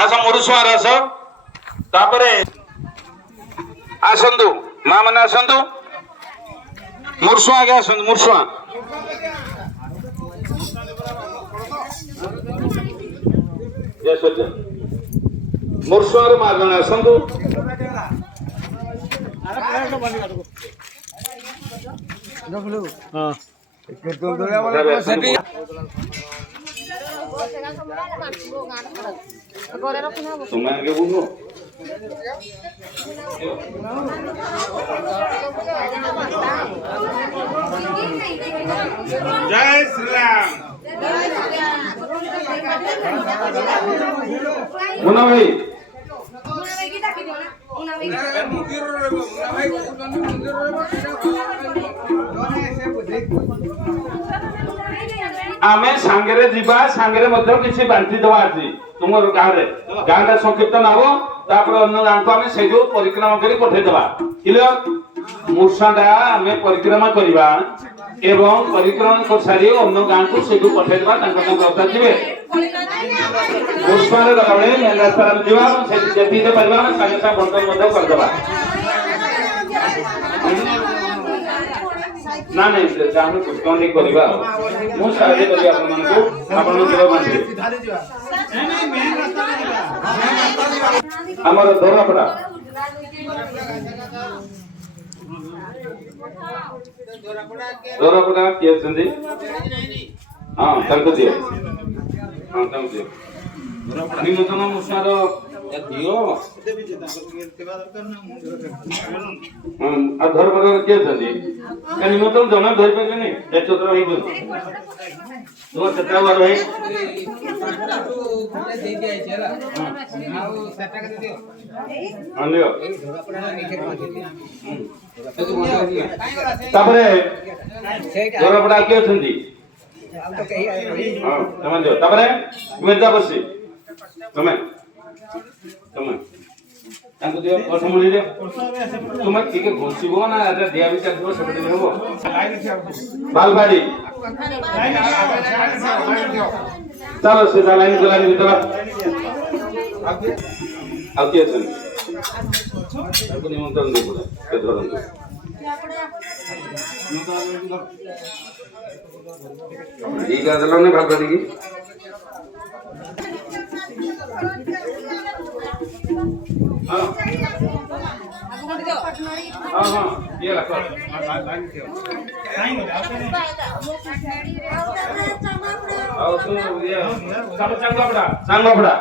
ଆସ ମୁରୁସୁଆର ଆସ ତାପରେ ଆସନ୍ତୁ ମା ମାନେ ଆସନ୍ତୁ ମୁରୁସୁଆ ଆଗେ ଆସନ୍ତୁ ମୁରୁସୁଆ ମୁରୁସୁଆର ମା ଜଣେ ଆସନ୍ତୁ ତୁମେ ଆଗେ ବୁଝ ଜୟ ଶ୍ରୀରାମ ମୁନା ଭାଇ ଆମେ ସାଙ୍ଗରେ ଯିବା ସାଙ୍ଗରେ ମଧ୍ୟ କିଛି ବାଣ୍ଟି ଦେବା ଆଜି ତୁମର ଗାଁରେ ଗାଁଟା ସଂକୀର୍ତ୍ତନ ହବ ତାପରେ ଅନ୍ୟ ଗାଁକୁ ଆମେ ସେଇଠୁ ପରିକ୍ରମା କରି ପଠେଇଦେବା କ୍ଲିୟର ମୂଷାଟା ଆମେ ପରିକ୍ରମା କରିବା ଏବଂ ପରିକ୍ରମା କରିସାରି ଅନ୍ୟ ଗାଁକୁ ସେଇଠୁ ପଠେଇଦେବା ତାଙ୍କ ବ୍ୟବସ୍ଥା ଯିବେ ମୂଷାରେ ଗଲାବେଳେ ମେନ୍ ରାସ୍ତାରେ ଆମେ ଯିବା ସେଠି ଯେତିକି ପାରିବା ଆମେ ସାଙ୍ଗେ ସାଙ୍ଗେ ବଣ୍ଟନ ମଧ୍ୟ କରିଦେବା ନା ନାଇଁ ଆମେ କୃଷ୍ଣ କରିବା ଆଉ ମୁଁ ସାହାଯ୍ୟ କରିବି ଆପଣମାନଙ୍କୁ ଆପଣଙ୍କ ଦେହ ବାନ୍ଧିବେ ଆମର ଦୋରାପଡ଼ା ଦୋରାପଡ଼ା କିଏ ଅଛନ୍ତି ହଁ ତାଙ୍କୁ ଦିଅ ହଁ ତାଙ୍କୁ ଦିଅ ନିମନ୍ତ୍ରଣ ମୂଷାର ଦିଅ ଆଉ ଧରପଡ଼ାର କିଏ ଅଛନ୍ତି ନିମନ୍ତ୍ରଣ ଜଣେ ଧରିପାରିବେନି ଏଚତ୍ର ହେଇଛନ୍ତି ତୁମ ସେଟା ବଡ଼ ହେଇ ତାପରେ ଧରପଡ଼ା କିଏ ଅଛନ୍ତି ହଁ ତମେ ଦିଅ ତାପରେ ମେଦା ବସି ତମେ ତମେ ତାଙ୍କୁ ଦିଅ ପଶମଣି ଦିଅ ତୁମେ ଟିକେ ଘୋଷିବ ନା ଦିଆ ବି ଚାଲିଥିବ ସେପଟେ ହବ ବାଲବାଡ଼ି ଚାଲ ସେ ଲାଇନ ଗଲାନି ଭିତରେ ଆଉ କିଏ ଅଛନ୍ତି ତାଙ୍କୁ ନିମନ୍ତ୍ରଣ ଦେଇ ପଡେ ସେ ଧରନ୍ତୁ ଦିଟା ଦେଲ ନା ଭାଗ କରିକି ହଁ ହଁ ଇଏ ଲାଗ ଆଉ ତୁ ଇଏ ସାଙ୍ଗ ପଡ଼ା